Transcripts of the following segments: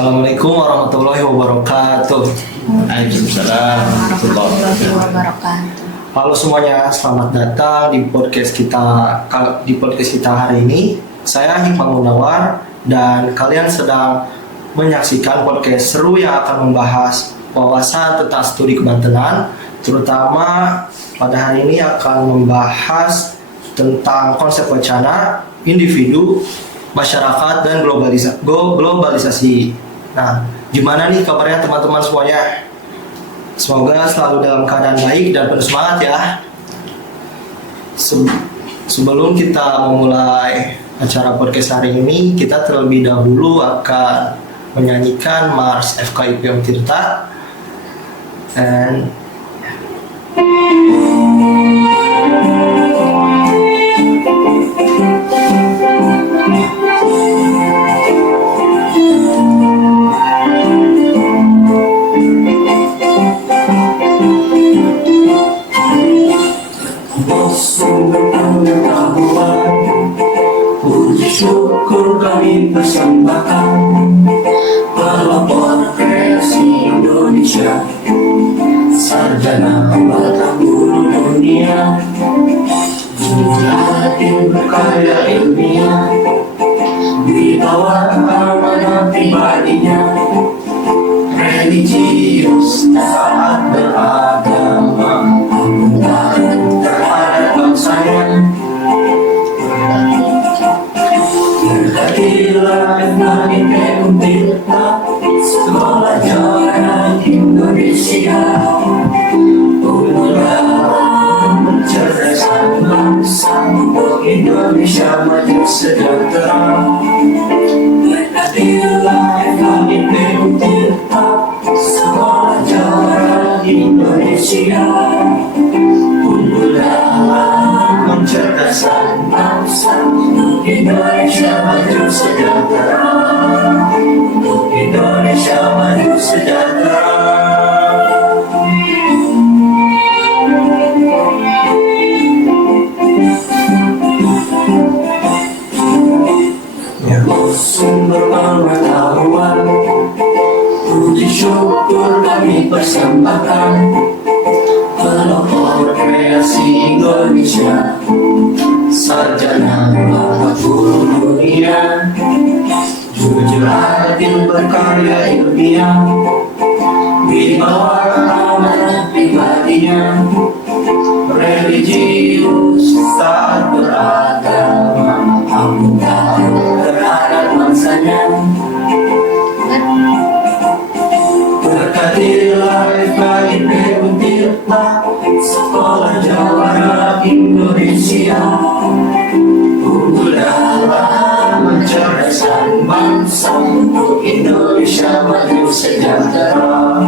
Assalamualaikum warahmatullahi wabarakatuh. Waalaikumsalam warahmatullahi wabarakatuh. Halo semuanya, selamat datang di podcast kita hari ini. Saya Hikmah Munawar dan kalian sedang menyaksikan podcast seru yang akan membahas wawasan tentang studi kebantenan, terutama pada hari ini akan membahas tentang konsep wacana, individu, masyarakat, dan globalisasi. Nah, gimana nih kabarnya teman-teman semuanya? Semoga selalu dalam keadaan baik dan penuh semangat ya. Sebelum kita memulai acara podcast hari ini, kita terlebih dahulu akan menyanyikan Mars FKIP Om Tirta. And puji syukur kami persembahkan pelopor kreasi Indonesia, sarjana bertambur dunia, jujur berkarya ilmiah, di bawah amanah pribadinya, religius taat beragama, terhadap bangsanya. Berkatilah FKIP Untirta, Sekolah Jaya Indonesia, pemuda mencerdaskan bangsa untuk Indonesia maju sejahtera. Berkatilah FKIP Untirta, Sekolah Jaya Indonesia, pemuda mencerdaskan bangsa untuk Indonesia maju sejahtera, untuk Indonesia maju sejahtera. Sumber pengetahuan, puji syukur kami persembahkan pelopor kreasi Indonesia, sarjana bertambur dunia, jujur adil berkarya ilmiah, di bawah amanah pribadinya, religius taat beragama, akuntabel terhadap bangsanya. Berkatilah FKIP Untirta, Sekolah Jaya Indonesia, pemudalah mencerdaskan bangsa untuk Indonesia maju sejahtera.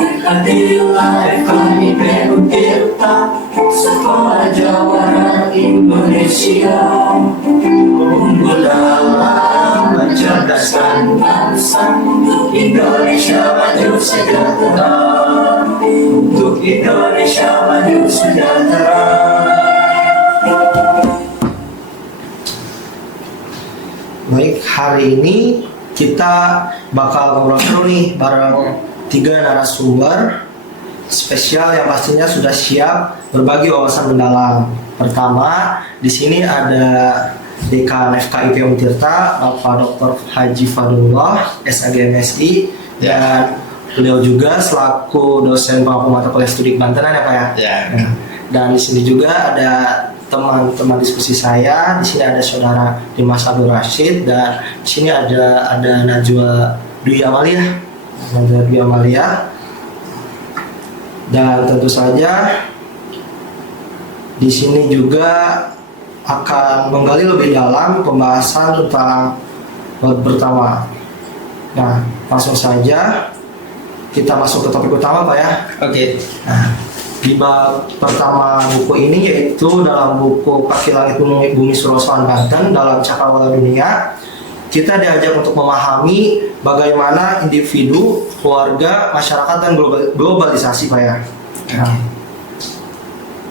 Berkatilah FKIP Untirta, Sekolah Jaya Indonesia, pemudalah mencerdaskan bangsa untuk Indonesia maju sejahtera, untuk Indonesia maju sejahtera. baik, hari ini kita bakal ngobrol seru nih bareng 3 narasumber spesial yang pastinya sudah siap berbagi wawasan mendalam. Pertama, di sini ada Dekan FKIP Untirta, Bapak Dr. Haji Fadullah, SAG MSI, dan beliau juga selaku dosen pengampu mata kuliah studi kebantenan ya Pak ya. Ya. Dan di sini juga ada teman-teman diskusi saya. Di sini ada saudara Dimas Abdul Rashid dan di sini ada Najwa Dwi Amalia. Dan tentu saja di sini juga akan menggali lebih dalam pembahasan tentang bab pertama. Nah, langsung saja kita masuk ke topik utama Pak ya. Oke. Nah, di bab pertama buku ini yaitu dalam buku Kaki Langit Bumi Surosoan Banten dalam Cakrawala Dunia, kita diajak untuk memahami bagaimana individu, keluarga, masyarakat, dan globalisasi Pak ya. Nah,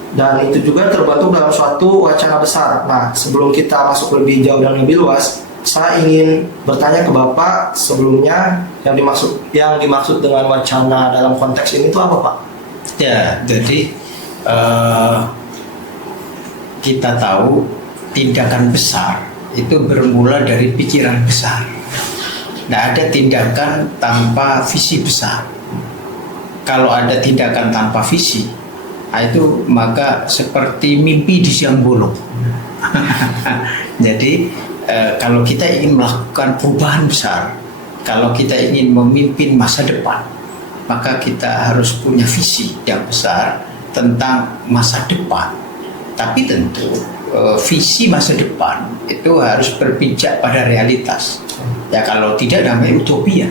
dan itu juga terbentuk dalam suatu wacana besar. Nah, sebelum kita masuk lebih jauh dan lebih luas, saya ingin bertanya ke Bapak sebelumnya, yang dimaksud dengan wacana dalam konteks ini itu apa, Pak? Ya, jadi kita tahu tindakan besar itu bermula dari pikiran besar. Tidak ada tindakan tanpa visi besar. Kalau ada tindakan tanpa visi, itu maka seperti mimpi di siang bolong. Jadi kalau kita ingin melakukan perubahan besar, kalau kita ingin memimpin masa depan, maka kita harus punya visi yang besar tentang masa depan. Tapi tentu visi masa depan itu harus berpijak pada realitas. Ya kalau tidak namanya utopia.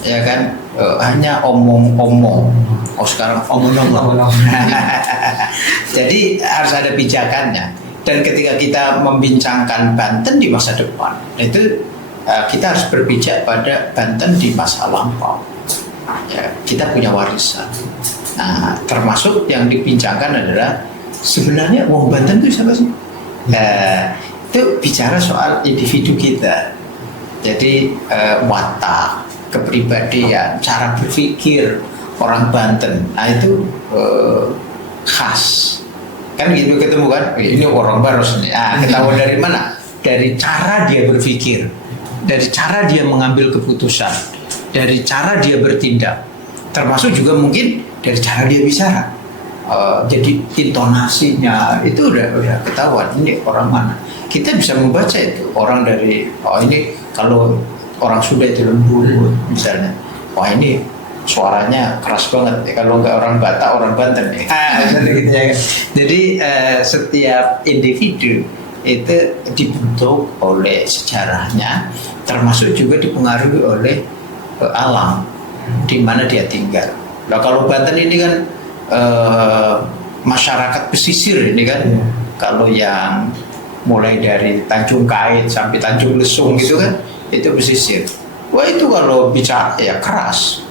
Ya kan, hanya omong-omong. Oh sekarang omong-omong. Jadi harus ada pijakannya. Dan ketika kita membincangkan Banten di masa depan, itu kita harus berpijak pada Banten di masa lampau. Ya, kita punya warisan. Nah, termasuk yang dibincangkan adalah sebenarnya wong Banten itu siapa sih? Itu bicara soal individu kita. Jadi watak, kepribadian, cara berpikir orang Banten, nah itu khas. Kan gitu ketemu kan, ini orang Baros nih. Ketahuan dari mana? Dari cara dia berpikir, dari cara dia mengambil keputusan, dari cara dia bertindak, termasuk juga mungkin dari cara dia bicara. Jadi intonasinya itu udah ketahuan ini orang mana. Kita bisa membaca itu orang dari ini kalau orang Sunda itu lembut misalnya. Wah ini suaranya keras banget. Kalau nggak orang Batak, orang Banten ya. Jadi setiap individu itu dibentuk oleh sejarahnya, termasuk juga dipengaruhi oleh alam di mana dia tinggal. Nah kalau Banten ini kan masyarakat pesisir ini kan, kalau yang mulai dari Tanjung Kait sampai Tanjung Lesung gitu kan, itu pesisir. Wah itu kalau bicara ya keras,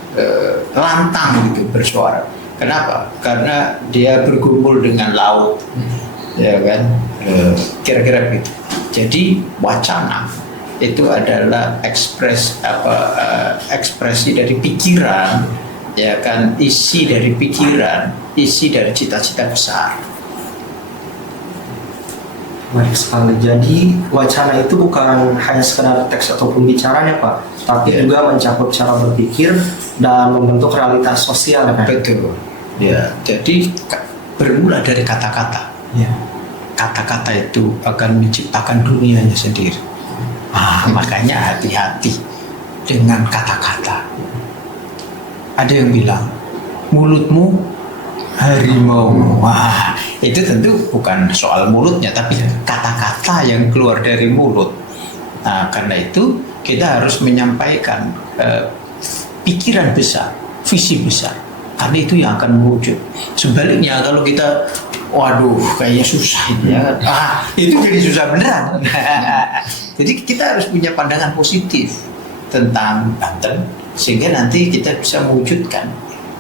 lantang gitu bersuara. Kenapa? Karena dia berkumpul dengan laut, ya kan, kira-kira gitu. Jadi wacana itu adalah ekspresi dari pikiran, ya kan, isi dari pikiran, isi dari cita-cita besar. Baik sekali. Jadi wacana itu bukan hanya sekedar teks ataupun bicaranya, Pak, tapi juga mencakup cara berpikir dan membentuk realitas sosial, ya, Pak. Betul. Ya, jadi bermula dari kata-kata. Ya. Kata-kata itu akan menciptakan dunianya sendiri. Makanya hati-hati dengan kata-kata. Ada yang bilang mulutmu harimau. Wah, itu tentu bukan soal mulutnya, tapi kata-kata yang keluar dari mulut. Nah, karena itu kita harus menyampaikan pikiran besar, visi besar, karena itu yang akan mewujud. Sebaliknya kalau kita, waduh, kayaknya susah ini ya, itu jadi susah beneran. Jadi kita harus punya pandangan positif tentang Banten, sehingga nanti kita bisa mewujudkan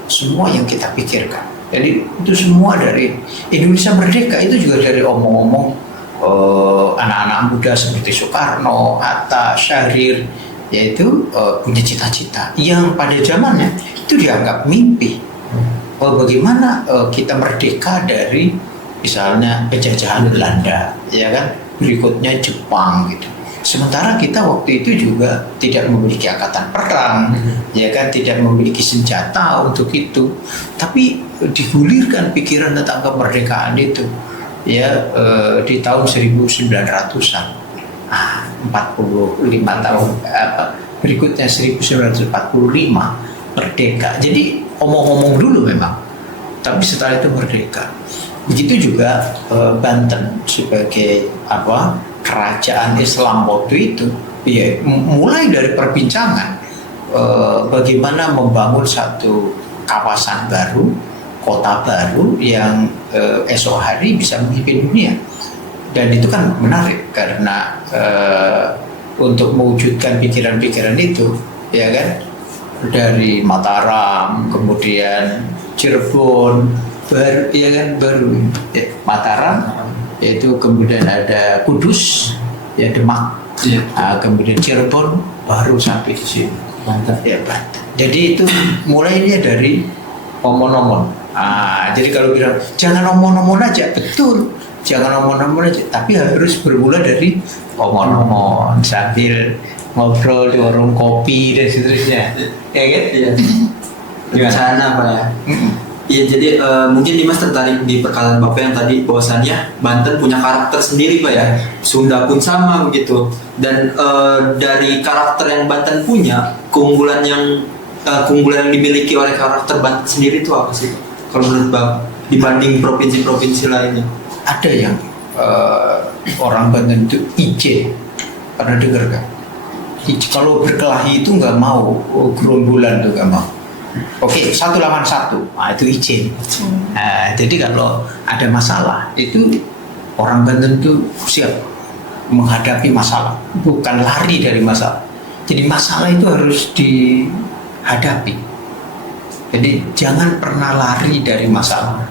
semua yang kita pikirkan. Jadi itu semua dari Indonesia Merdeka, itu juga dari omong-omong anak-anak muda seperti Soekarno, Hatta, Syahrir, yaitu punya cita-cita yang pada zamannya itu dianggap mimpi. Bagaimana kita merdeka dari misalnya penjajahan Belanda, ya kan? Berikutnya Jepang gitu. Sementara kita waktu itu juga tidak memiliki angkatan perang, ya kan, tidak memiliki senjata untuk itu, tapi digulirkan pikiran tentang kemerdekaan itu, ya di tahun 1900-an, 45 tahun berikutnya 1945 merdeka. Jadi omong-omong dulu memang, tapi setelah itu merdeka. Begitu juga Banten sebagai kerajaan Islam waktu itu, ya mulai dari perbincangan bagaimana membangun satu kawasan baru, kota baru yang esok hari bisa memimpin dunia. Dan itu kan menarik karena untuk mewujudkan pikiran-pikiran itu, ya kan, dari Mataram, kemudian Cirebon, Mataram, yaitu kemudian ada Kudus, ya Demak, Iya. Kemudian Cirebon, baru sampai di sini. Mantap. Ya, Banten. Jadi itu mulainya dari omon-omon. Jadi kalau bilang jangan omon-omon aja, betul. Jangan omon-omon aja, tapi harus bermula dari omon-omon sambil ngobrol di warung kopi dan seterusnya. Ya kan? Iya. Ke sana Pak ya. Iya, jadi mungkin Dimas tertarik di perkataan Bapak yang tadi bahwasannya Banten punya karakter sendiri Pak ya. Sunda pun sama begitu. Dan dari karakter yang Banten punya, keunggulan yang dimiliki oleh karakter Banten sendiri itu apa sih Pak? Kalau menurut Bapak dibanding provinsi-provinsi lainnya? Ada yang orang Banten itu ijen, pernah dengar kan? Kalau berkelahi itu nggak mau, gerombolan tuh nggak mau. Oke, 1 lawan 1, itu izin. Jadi kalau ada masalah itu orang Banten tuh siap menghadapi masalah, bukan lari dari masalah. Jadi masalah itu harus dihadapi. Jadi jangan pernah lari dari masalah,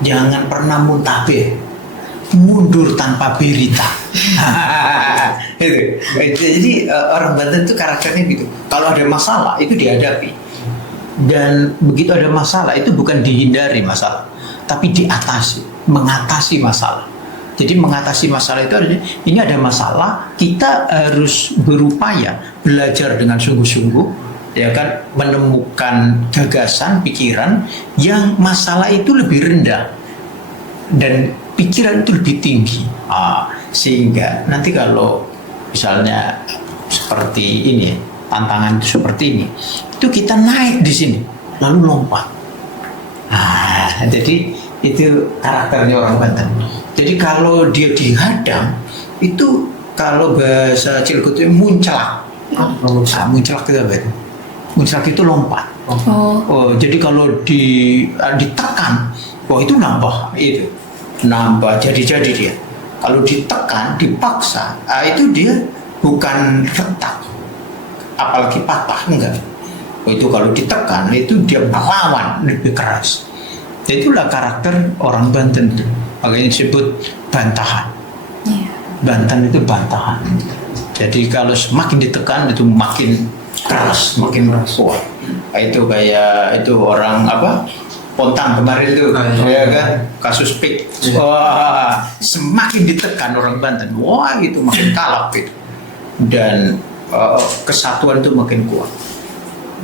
jangan pernah muntabeh, mundur tanpa berita. Jadi orang Banten itu karakternya gitu. Kalau ada masalah itu dihadapi. Dan begitu ada masalah itu bukan dihindari masalah, tapi diatasi, mengatasi masalah. Jadi mengatasi masalah itu artinya ini ada masalah, kita harus berupaya belajar dengan sungguh-sungguh, ya kan, menemukan gagasan, pikiran yang masalah itu lebih rendah dan pikiran itu lebih tinggi. Sehingga nanti kalau misalnya seperti ini, tantangan itu seperti ini, itu kita naik di sini lalu lompat. Jadi itu karakternya orang Banten. Jadi kalau dia dihadang itu, kalau bahasa Cilegon itu munclak. Munclak itu apa itu? Munclak itu lompat. Jadi kalau ditekan, itu nambah jadi dia. Kalau ditekan, dipaksa, itu dia bukan retak, apalagi patah, enggak. Itu kalau ditekan itu dia melawan lebih keras. Itulah karakter orang Banten itu. Makanya disebut bantahan. Banten itu bantahan. Jadi kalau semakin ditekan itu makin keras, makin kuat. Itu kayak itu orang apa? Pontang kemarin itu, ya kan? Kasus PIK. Wah, semakin ditekan orang Banten, wah itu makin kalap itu. Dan kesatuan itu makin kuat.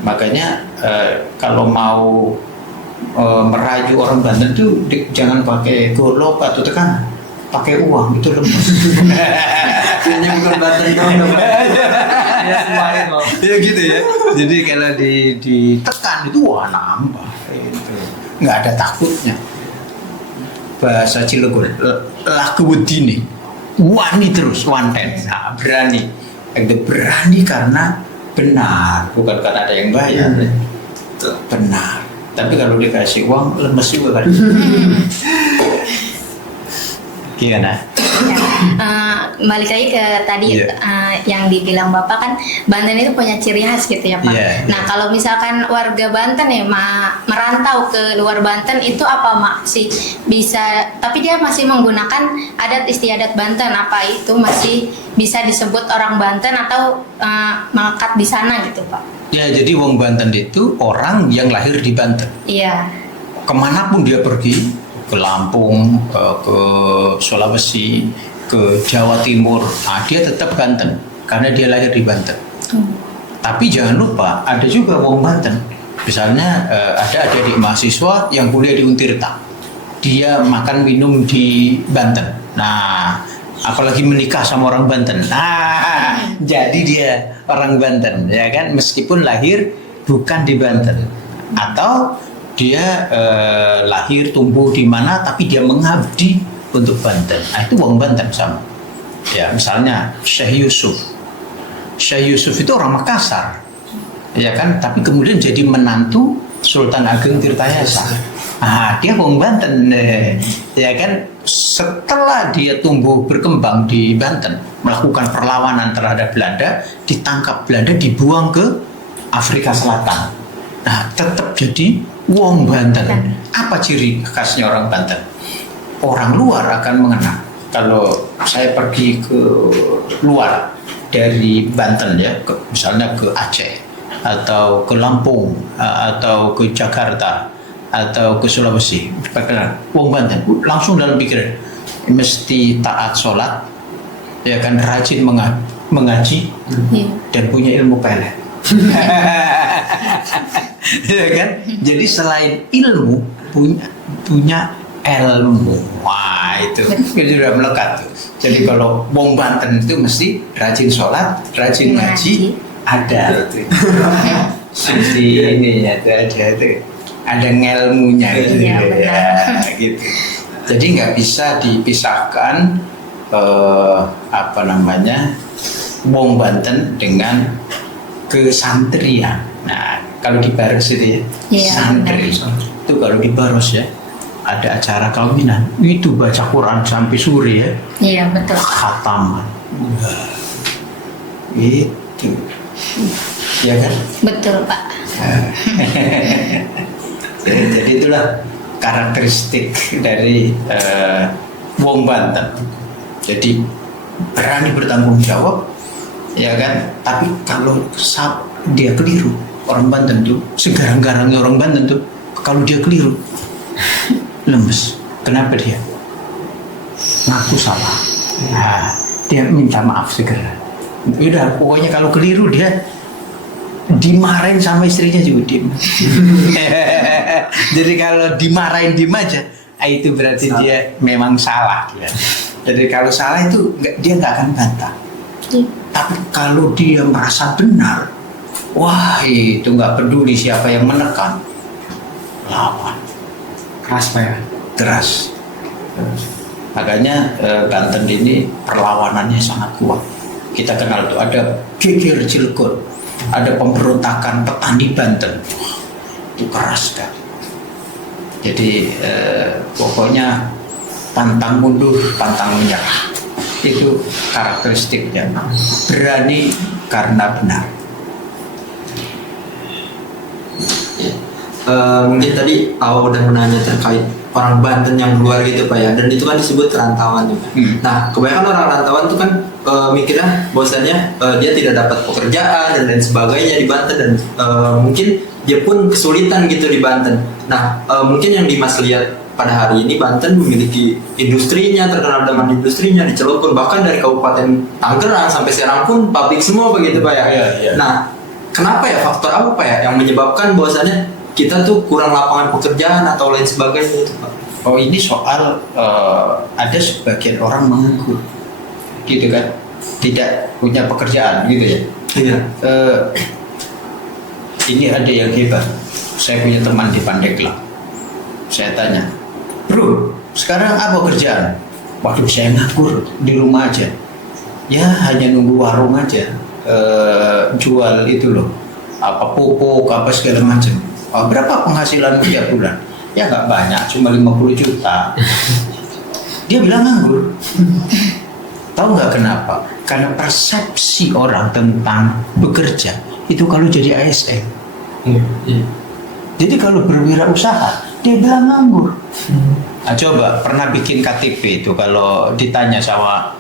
Makanya kalau mau merayu orang Banten itu jangan pakai golok atau tekanan, pakai uang, itu lemah. Ini bukan Banten dong. Ya semuanya loh. Ya gitu ya. Jadi kalau ditekan itu wah nambah. Gitu. Nggak ada takutnya. Bahasa Cilegon, laku wedine, wani terus, wanten. Nah, berani. Itu berani karena benar, bukan karena ada yang bayar. Benar. Tapi kalau dikasih uang lemes juga kan. Gimana? Balik lagi ke tadi yang dibilang Bapak kan, Banten itu punya ciri khas gitu ya Pak. Nah kalau misalkan warga Banten ya merantau ke luar Banten itu apa sih bisa, tapi dia masih menggunakan adat istiadat Banten, apa itu masih bisa disebut orang Banten atau melekat di sana gitu Pak? Ya, jadi wong Banten itu orang yang lahir di Banten. Iya. Kemanapun dia pergi, ke Lampung, ke Sulawesi, ke Jawa Timur, dia tetap Banten karena dia lahir di Banten. Tapi jangan lupa ada juga wong Banten. Misalnya ada adik mahasiswa yang kuliah di Untirta, dia makan minum di Banten. Nah, apalagi menikah sama orang Banten. Jadi dia orang Banten, ya kan? Meskipun lahir bukan di Banten, atau dia lahir tumbuh di mana tapi dia mengabdi untuk Banten. Itu wong Banten sama. Ya, misalnya Syekh Yusuf. Syekh Yusuf itu orang Makassar. Ya kan, tapi kemudian jadi menantu Sultan Ageng Tirtayasa. Dia wong Banten. Ya kan, setelah dia tumbuh berkembang di Banten, melakukan perlawanan terhadap Belanda, ditangkap Belanda, dibuang ke Afrika Selatan. Tetap jadi wong Banten. Apa ciri khasnya orang Banten? Orang luar akan mengenal. Kalau saya pergi ke luar, dari Banten ya, misalnya ke Aceh atau ke Lampung atau ke Jakarta atau ke Sulawesi, wong Banten langsung dalam pikiran mesti taat sholat, ya kan, rajin mengaji dan punya ilmu pelet. Ya kan? Jadi selain ilmu punya ilmu. Wah, itu sudah melekat tuh. Jadi kalau wong Banten itu mesti rajin sholat, rajin ngaji, ada tuh. Sisi ini ya, ada ngelmunya gitu Iya, ya, gitu. Jadi nggak bisa dipisahkan apa namanya wong Banten dengan kesantrian. Nah, kalau di Baros itu ya, Iya, santri itu kalau di Baros ya ada acara kawinan itu baca Quran sampai sore ya. Iya, betul. Khataman. Itu. Ya kan? Betul, Pak. Jadi itulah karakteristik dari wong Banten. Jadi berani bertanggung jawab, ya kan? Tapi kalau dia keliru, orang Banten tuh segarang-garangnya orang Banten tuh, kalau dia keliru lemes. Kenapa dia? Ngaku salah. Nah, dia minta maaf segera. Udah, pokoknya kalau keliru dia dimarahin sama istrinya juga diem. Jadi kalau dimarahin diem aja, itu berarti dia memang salah. Ya. Jadi kalau salah itu dia nggak akan bantah. Tapi kalau dia merasa benar, wah itu nggak peduli siapa yang menekan, lawan. Keras Pak ya. Keras. Makanya Banten ini perlawanannya sangat kuat. Kita kenal tuh ada geger Cilegon, ada pemberontakan petani Banten, itu keras kan. Jadi pokoknya pantang mundur, pantang menyerah, itu karakteristiknya. Berani karena benar. Mungkin tadi awal udah menanya terkait orang Banten yang luar gitu Pak ya, dan itu kan disebut rantauan juga. Nah, kebanyakan orang rantauan itu kan mikirnya bahwasannya dia tidak dapat pekerjaan dan lain sebagainya di Banten, dan mungkin dia pun kesulitan gitu di Banten. Nah, mungkin yang Dimas lihat pada hari ini Banten memiliki industrinya, terkenal dengan industrinya di Cilegon, bahkan dari Kabupaten Tangerang sampai Serang pun pabrik semua begitu Pak ya. Iya. Nah, kenapa ya, faktor apa Pak ya yang menyebabkan bahwasannya kita tuh kurang lapangan pekerjaan atau lain sebagainya itu Pak? Oh, ini soal ada sebagian orang menganggur, gitu kan, tidak punya pekerjaan gitu ya. Iya. Ini ada yang hebat. Saya punya teman di Pandeglang. Saya tanya, bro, sekarang apa kerjaan? Waktu saya nganggur di rumah aja. Ya hanya nunggu warung aja, jual itu loh, apa pupuk, apa segala macam. Berapa penghasilan tiap bulan? Ya nggak banyak, cuma 50 juta. Dia bilang nganggur. Tahu nggak kenapa? Karena persepsi orang tentang bekerja itu kalau jadi ASN. Iya. Jadi kalau berwirausaha, dia bilang nganggur. Nah, coba pernah bikin KTP itu kalau ditanya sama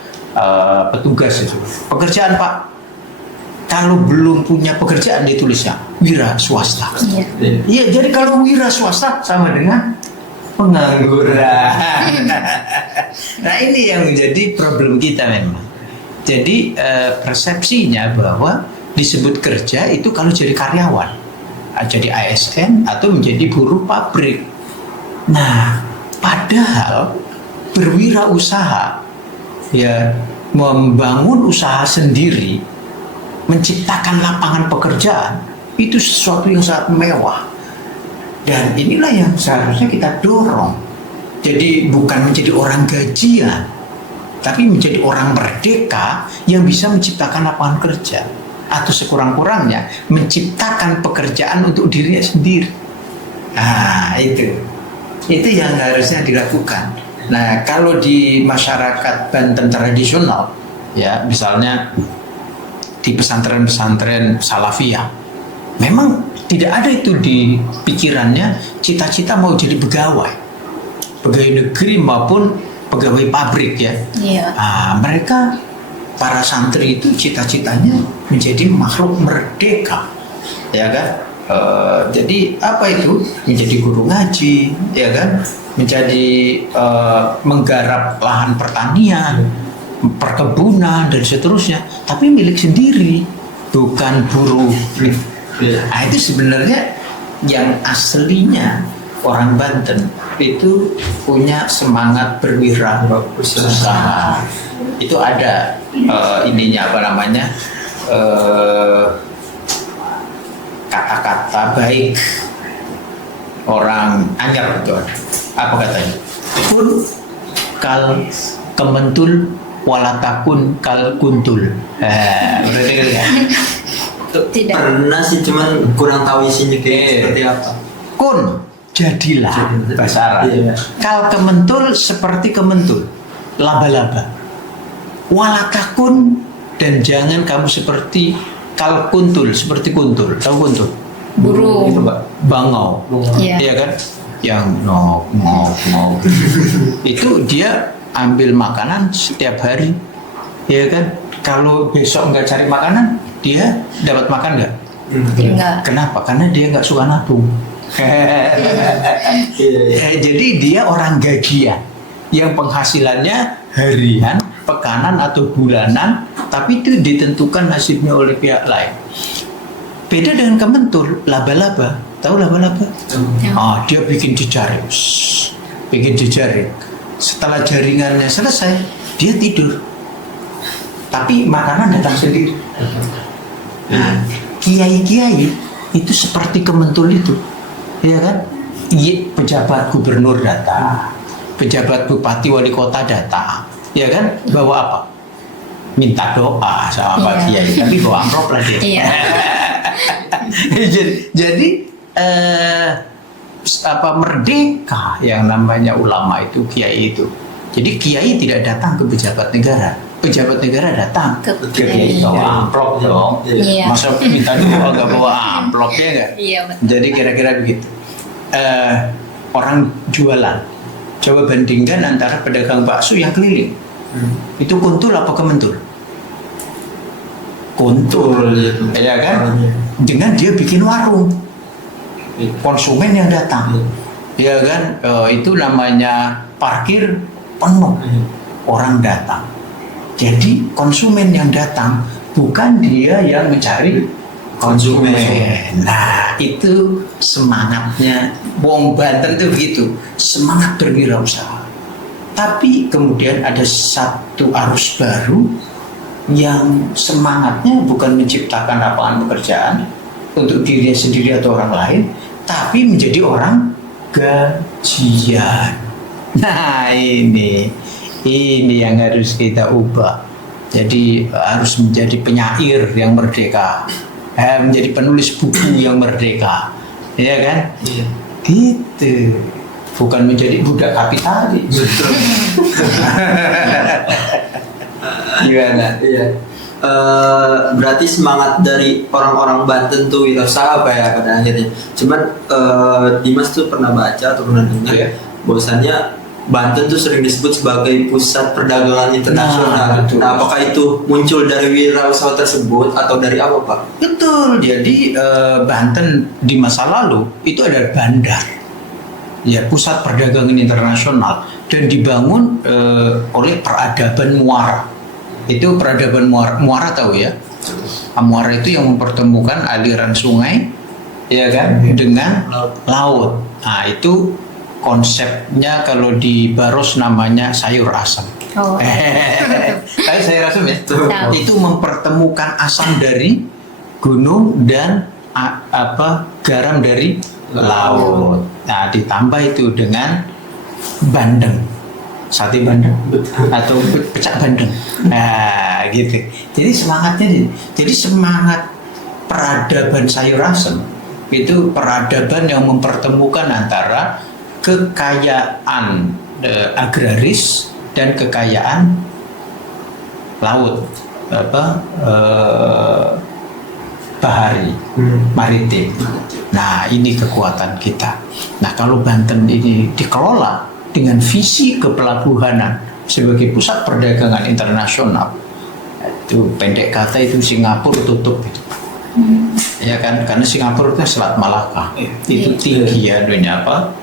petugas itu, pekerjaan Pak? Kalau belum punya pekerjaan ditulisnya wira swasta. Iya, jadi kalau wira swasta sama dengan pengangguran. Nah, ini yang menjadi problem kita memang. Jadi persepsinya bahwa disebut kerja itu kalau jadi karyawan, jadi ASN atau menjadi buruh pabrik. Nah, padahal berwirausaha, ya, membangun usaha sendiri, menciptakan lapangan pekerjaan itu sesuatu yang sangat mewah, dan inilah yang seharusnya kita dorong. Jadi bukan menjadi orang gajian, tapi menjadi orang merdeka yang bisa menciptakan lapangan kerja, atau sekurang-kurangnya menciptakan pekerjaan untuk dirinya sendiri. Nah, itu yang harusnya dilakukan. Nah, kalau di masyarakat Banten tradisional, ya, misalnya di pesantren-pesantren Salafiyah, memang tidak ada itu di pikirannya cita-cita mau jadi pegawai negeri maupun pegawai pabrik ya. Iya. Mereka para santri itu cita-citanya menjadi makhluk merdeka, ya kan? Jadi apa itu? Menjadi guru ngaji, ya kan? Menjadi menggarap lahan pertanian, perkebunan dan seterusnya, tapi milik sendiri, bukan buruh. Nah, itu sebenarnya yang aslinya orang Banten itu punya semangat berwirausaha. Itu ada ininya apa namanya, kata-kata baik orang Anyar itu. Apa katanya? Kun kal kementul walatakun kal kuntul. Berarti kan? Tidak. Pernah sih, cuman kurang tahu isinya kayak seperti apa. Kun jadilah bahasa Arab. Iya. Kal kementul seperti kementul, laba-laba. Walatakun, dan jangan kamu seperti kal kuntul, seperti kuntul. Tahu kuntul? Burung. Itu Mbak, bangau. Iya. Iya kan? Yang ngok. Itu dia ambil makanan setiap hari. Iya kan? Kalau besok nggak cari makanan, dia dapat makan nggak? Enggak. Kenapa? Karena dia nggak suka nabung. Jadi dia orang gajian yang penghasilannya harian, pekanan atau bulanan, tapi itu ditentukan nasibnya oleh pihak lain. Beda dengan kementul, laba-laba. Tahu laba-laba? Dia bikin jejaring. Setelah jaringannya selesai, dia tidur. Tapi makanan datang sendiri. Nah, kiai-kiai itu seperti kementul itu, ya kan? Pejabat gubernur datang, pejabat bupati wali kota datang, ya kan? Bawa apa? Minta doa sama Pak Kiai, tapi bawa amplop lah dia. Iya. Jadi merdeka yang namanya ulama itu, kiai itu. Jadi kiai tidak datang ke pejabat negara, pejabat negara datang ke kiai bawa amplop dong. Iya. Masa minta doa nggak bawa amplop, ya nggak? Iya, betul. Jadi kira-kira begitu. Orang jualan, coba bandingkan antara pedagang bakso yang keliling, itu kuntul apa kementul? Kuntul, ya kan? Dengan dia bikin warung, konsumen yang datang, ya kan? Itu namanya parkir penuh, orang datang. Jadi konsumen yang datang, bukan dia yang mencari konsumen. Nah, itu semangatnya wong Banten tuh begitu, semangat berwirausaha. Tapi kemudian ada satu arus baru yang semangatnya bukan menciptakan lapangan pekerjaan untuk dirinya sendiri atau orang lain, tapi menjadi orang gajian. Nah, ini yang harus kita ubah. Jadi harus menjadi penyair yang merdeka, menjadi penulis buku yang merdeka, ya kan? Iya. Gitu, bukan menjadi budak kapitalis. Betul. Gimana? Iya. Berarti semangat dari orang-orang Banten tuh wirausaha apa ya pada akhirnya. Cuman Dimas tuh pernah baca atau pernah dengar bahwasannya Banten tuh sering disebut sebagai pusat perdagangan internasional. Nah, apakah itu muncul dari wirausaha tersebut atau dari apa, Pak? Betul. Jadi Banten di masa lalu itu ada bandar, ya, pusat perdagangan internasional, dan dibangun oleh peradaban Muara. Itu peradaban Muara tahu ya? Muara itu yang mempertemukan aliran sungai, ya kan, dengan laut. Nah, itu konsepnya kalau di Baros namanya sayur asam. Oh. Tapi sayur asam ya. Tahu. Itu mempertemukan asam dari gunung dan garam dari laut. Nah, ditambah itu dengan bandeng, sate bandeng atau pecak bandeng. Nah, gitu. Jadi semangatnya, jadi semangat peradaban sayur asam itu peradaban yang mempertemukan antara kekayaan agraris dan kekayaan laut, bahari, maritim. Nah, ini kekuatan kita. Nah, kalau Banten ini dikelola dengan visi kepelabuhanan sebagai pusat perdagangan internasional, Itu pendek kata itu Singapura tutup itu. Ya kan, karena Singapura itu Selat Malaka. Itu tinggi ya dunia apa?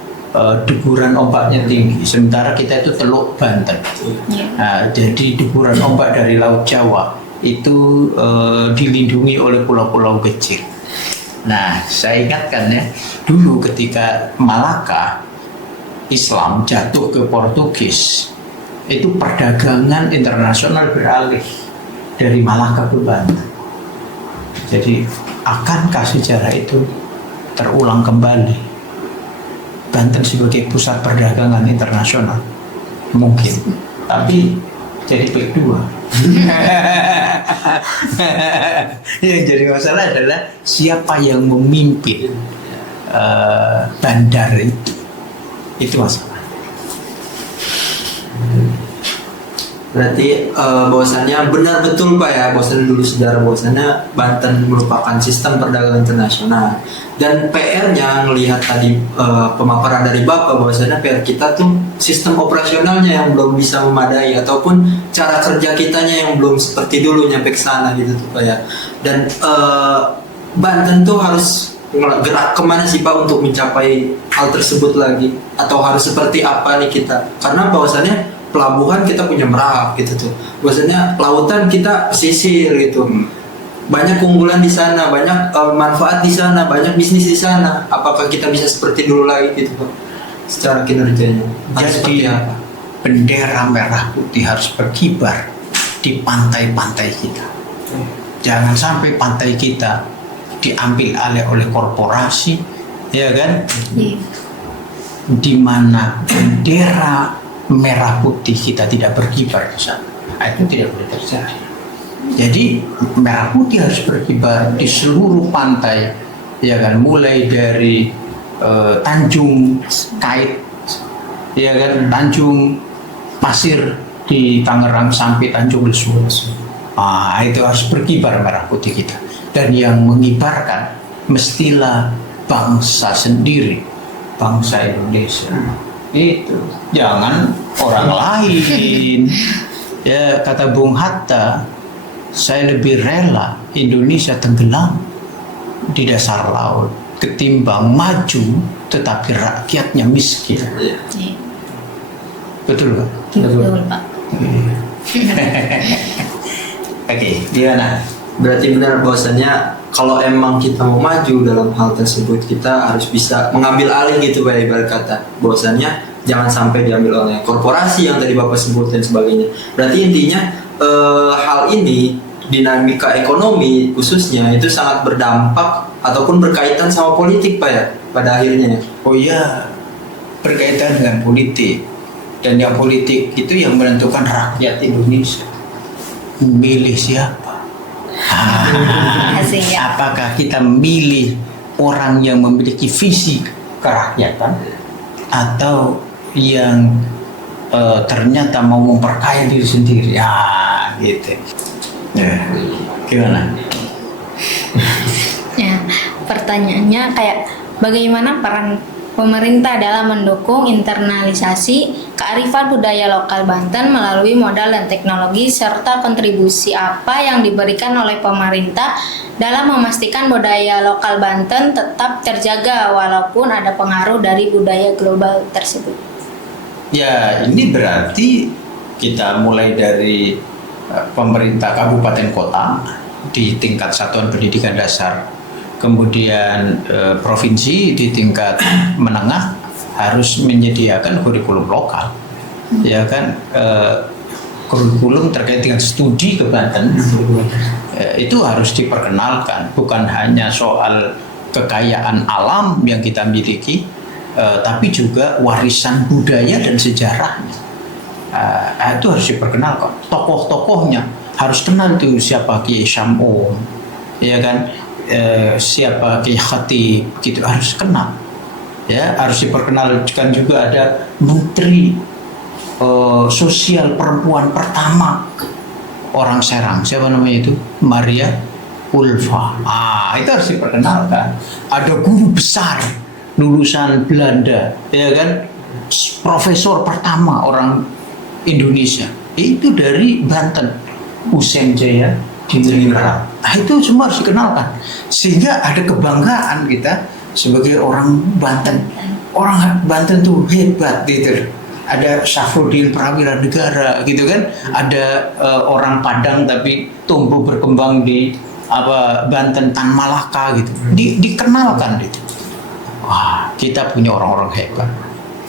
Deburan ombaknya tinggi. Sementara kita itu Teluk Banten. Nah, jadi deburan ombak dari Laut Jawa itu dilindungi oleh pulau-pulau kecil. Nah, saya ingatkan ya, dulu ketika Malaka Islam jatuh ke Portugis, itu perdagangan internasional beralih dari Malaka ke Banten. Jadi, akankah sejarah itu terulang kembali? Banten sebagai pusat perdagangan internasional? Mungkin, tapi jadi baik dua. Yang jadi masalah adalah siapa yang memimpin bandar itu masalah. Berarti bahwasannya benar betul Pak ya, bahwasannya dulu sejarah bahwasannya Banten merupakan sistem perdagangan internasional, dan PR-nya ngelihat tadi pemaparan dari Bapak bahwasannya PR kita tuh sistem operasionalnya yang belum bisa memadai, ataupun cara kerja kitanya yang belum seperti dulu nyampe ke sana gitu tuh Pak ya. Dan Banten tuh harus gerak kemana sih Pak untuk mencapai hal tersebut lagi, atau harus seperti apa nih kita? Karena bahwasannya pelabuhan kita punya Merak gitu tuh, bahwasanya lautan kita pesisir gitu, banyak keunggulan di sana, banyak manfaat di sana, banyak bisnis di sana. Apakah kita bisa seperti dulu lagi gitu Pak, secara kinerjanya? Jadi bendera merah putih harus berkibar di pantai-pantai kita. Jangan sampai pantai kita diambil alih oleh korporasi, ya kan? Di mana bendera merah putih kita tidak berkibar di sana, itu tidak boleh terjadi. Jadi merah putih harus berkibar di seluruh pantai, ya kan, mulai dari Tanjung Kait, ya kan, Tanjung Pasir di Tangerang sampai Tanjung Lesu. Itu harus berkibar merah putih kita, dan yang mengibarkan mestilah bangsa sendiri, bangsa Indonesia. Itu jangan orang lain. Ya, kata Bung Hatta, saya lebih rela Indonesia tenggelam di dasar laut ketimbang maju tetapi rakyatnya miskin. Betul Pak? Betul Pak. Oke, gimana? Berarti benar bahwasannya kalau emang kita mau maju dalam hal tersebut, kita harus bisa mengambil alih gitu Pak, ibarat kata bahwasannya jangan sampai diambil oleh korporasi yang tadi Bapak sebut dan sebagainya. Berarti intinya hal ini, dinamika ekonomi khususnya itu sangat berdampak ataupun berkaitan sama politik Pak ya pada akhirnya. Oh iya, berkaitan dengan politik, dan yang politik itu yang menentukan rakyat Indonesia memilih siapa. Apakah kita memilih orang yang memiliki visi kerakyatan, atau yang ternyata mau memperkaya diri sendiri? Gitu. Ya, gimana? Ya, pertanyaannya kayak bagaimana peran pemerintah dalam mendukung internalisasi kearifan budaya lokal Banten melalui modal dan teknologi, serta kontribusi apa yang diberikan oleh pemerintah dalam memastikan budaya lokal Banten tetap terjaga walaupun ada pengaruh dari budaya global tersebut. Ya, ini berarti kita mulai dari pemerintah kabupaten kota di tingkat satuan pendidikan dasar, kemudian provinsi di tingkat menengah harus menyediakan kurikulum lokal, ya kan, kurikulum terkait dengan studi ke Banten itu harus diperkenalkan, bukan hanya soal kekayaan alam yang kita miliki, tapi juga warisan budaya dan sejarahnya. Itu harus diperkenalkan. Tokoh-tokohnya harus kenal tuh, siapa Kiai Syam'um, ya kan, siapa Kiai Khatib, gitu, harus kenal. Ya, harus diperkenalkan juga ada Menteri Sosial Perempuan pertama orang Serang, siapa namanya itu? Maria Ulfa. Itu harus diperkenalkan. Ada guru besar lulusan Belanda, ya kan, profesor pertama orang Indonesia itu dari Banten, Usen Jaya Diningrat. Nah itu semua harus dikenalkan sehingga ada kebanggaan kita sebagai orang Banten. Orang Banten tuh hebat gitu. Ada Syafruddin Prawira Negara gitu kan. Ada orang Padang tapi tumbuh berkembang di Banten Tan Malaka gitu. Dikenalkan gitu. Wah, kita punya orang-orang hebat.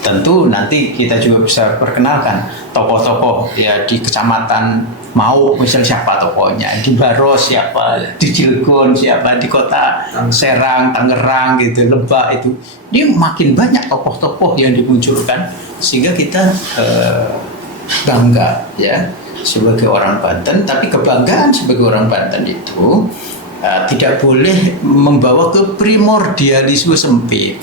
Tentu nanti kita juga bisa perkenalkan tokoh-tokoh ya di kecamatan Mau misalnya siapa tokohnya, di Baros siapa, di Cilegon siapa, di kota Serang, Tangerang gitu, Lebak itu. Dia makin banyak tokoh-tokoh yang dimunculkan sehingga kita bangga ya sebagai orang Banten. Tapi kebanggaan sebagai orang Banten itu tidak boleh membawa ke primordialisme sempit.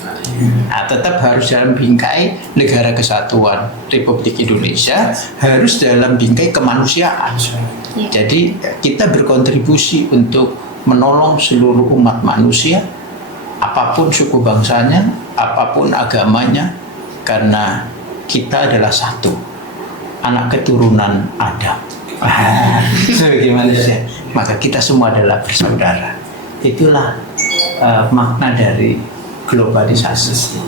Nah, tetap harus dalam bingkai negara kesatuan Republik Indonesia, harus dalam bingkai kemanusiaan. Jadi kita berkontribusi untuk menolong seluruh umat manusia, apapun suku bangsanya, apapun agamanya, karena kita adalah satu, anak keturunan Adam. Sebagai manusia, maka kita semua adalah bersaudara. Itulah makna dari globalisasi.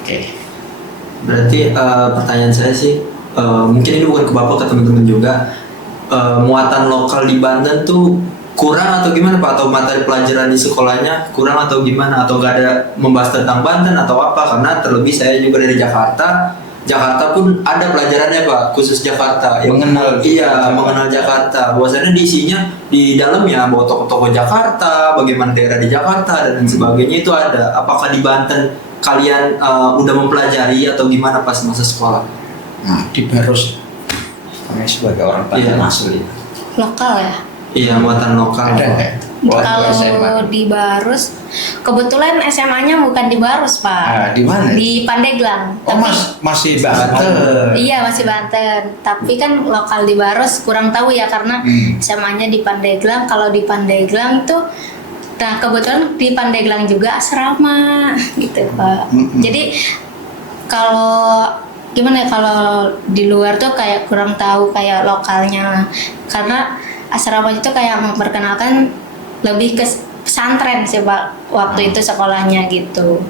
Oke. Berarti pertanyaan saya sih, mungkin ini bukan ke Bapak, ke teman-teman juga, muatan lokal di Banten tuh kurang atau gimana Pak? Atau materi pelajaran di sekolahnya kurang atau gimana? Atau nggak ada membahas tentang Banten atau apa? Karena terlebih saya juga dari Jakarta. Jakarta pun ada pelajarannya Pak, khusus Jakarta yang mengenal Jakarta. Bahwasannya di isinya di dalamnya bawa tokoh-tokoh Jakarta, bagaimana daerah di Jakarta dan sebagainya itu ada. Apakah di Banten kalian udah mempelajari atau gimana pas masa sekolah? Nah, di Baros kami sebagai orang Banten asli. Lokal ya. Iya, muatan lokal. Ada nggak? Kalau di Barus, kebetulan SMA-nya bukan di Barus Pak. Di mana? Di Pandeglang. Oh, masih Banten. Iya, masih Banten. Tapi kan lokal di Barus kurang tahu ya karena SMA-nya di Pandeglang. Kalau di Pandeglang tuh, nah kebetulan di Pandeglang juga asrama gitu Pak. Jadi kalau gimana ya, kalau di luar tuh kayak kurang tahu kayak lokalnya, karena asrama itu kayak memperkenalkan lebih ke pesantren sih Pak waktu itu sekolahnya gitu.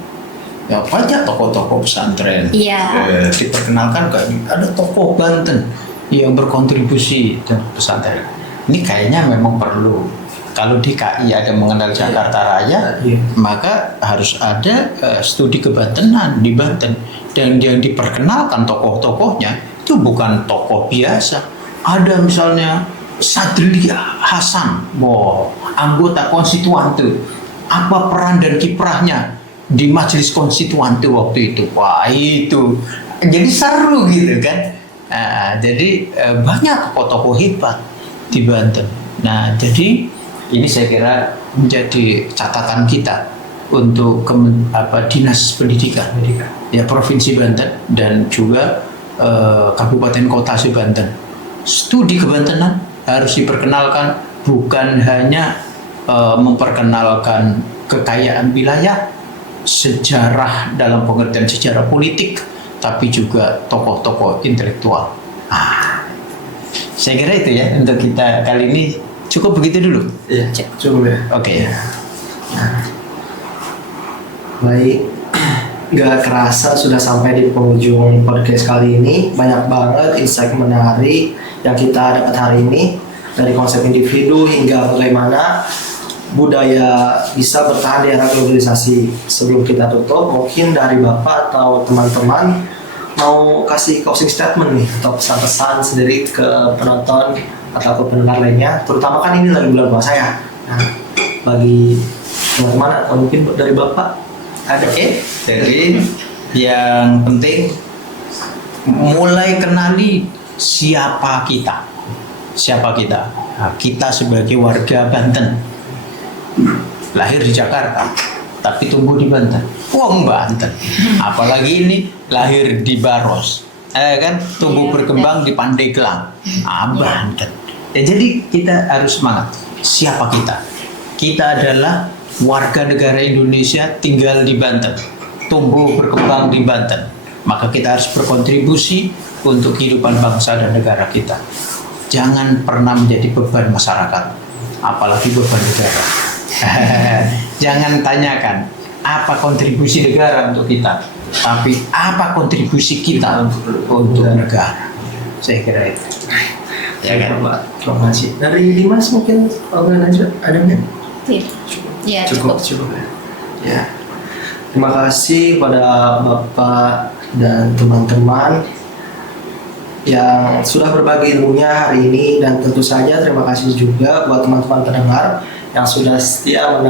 Ya banyak tokoh-tokoh pesantren. Iya. Diperkenalkan kayak ada tokoh Banten yang berkontribusi dalam pesantren. Ini kayaknya memang perlu. Kalau di KI ada mengenal Jakarta Raya, maka harus ada studi kebantenan di Banten. Dan yang diperkenalkan tokoh-tokohnya itu bukan tokoh biasa. Ada misalnya Sadlia Hasan, anggota konstituante. Apa peran dan kiprahnya di majelis konstituante waktu itu? Wah itu jadi seru gitu kan. Jadi banyak tokoh-tokoh hebat di Banten. Nah jadi ini saya kira menjadi catatan kita untuk Dinas Pendidikan ya Provinsi Banten dan juga Kabupaten Kota Banten. Studi kebantenan harus diperkenalkan, bukan hanya memperkenalkan kekayaan wilayah, sejarah dalam pengertian sejarah politik, tapi juga tokoh-tokoh intelektual. Saya kira itu ya untuk kita kali ini, cukup begitu dulu. Iya, cukup ya. Oke. Baik, nggak kerasa sudah sampai di penghujung podcast kali ini. Banyak banget insight menarik yang kita dapat hari ini, dari konsep individu hingga bagaimana budaya bisa bertahan di era globalisasi. Sebelum kita tutup, mungkin dari Bapak atau teman-teman mau kasih closing statement nih atau pesan-pesan sendiri ke penonton atau ke pendengar lainnya, terutama kan ini lagi bulan puasa ya. Nah, bagi teman-teman atau mungkin dari Bapak ada? Jadi yang penting mulai kenali siapa kita. Nah, kita sebagai warga Banten, lahir di Jakarta tapi tumbuh di Banten. Wong Banten, apalagi ini lahir di Baros, kan tumbuh berkembang di Pandeglang, Banten. Ya, jadi kita harus semangat. Siapa kita? Kita adalah warga negara Indonesia tinggal di Banten, tumbuh berkembang di Banten. Maka kita harus berkontribusi untuk kehidupan bangsa dan negara kita. jangan pernah menjadi beban masyarakat, apalagi beban negara. Jangan tanyakan apa kontribusi negara untuk kita, tapi apa kontribusi kita untuk negara. Saya kira itu. Ya kan Pak, terima kasih. Dari Dimas mungkin ada nggak? Ya, Cukup. Ya. Terima kasih pada Bapak dan teman-teman yang sudah berbagi ilmunya hari ini, dan tentu saja terima kasih juga buat teman-teman pendengar yang sudah setia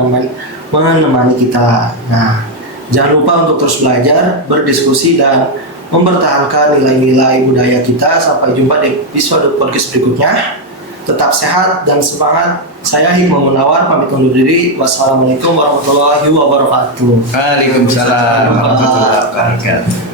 menemani kita. Nah, jangan lupa untuk terus belajar, berdiskusi, dan mempertahankan nilai-nilai budaya kita. Sampai jumpa di episode podcast berikutnya. Tetap sehat dan semangat. Saya Hikmah Munawar pamit undur diri. Wassalamualaikum warahmatullahi wabarakatuh. Waalaikumsalam warahmatullahi wabarakatuh.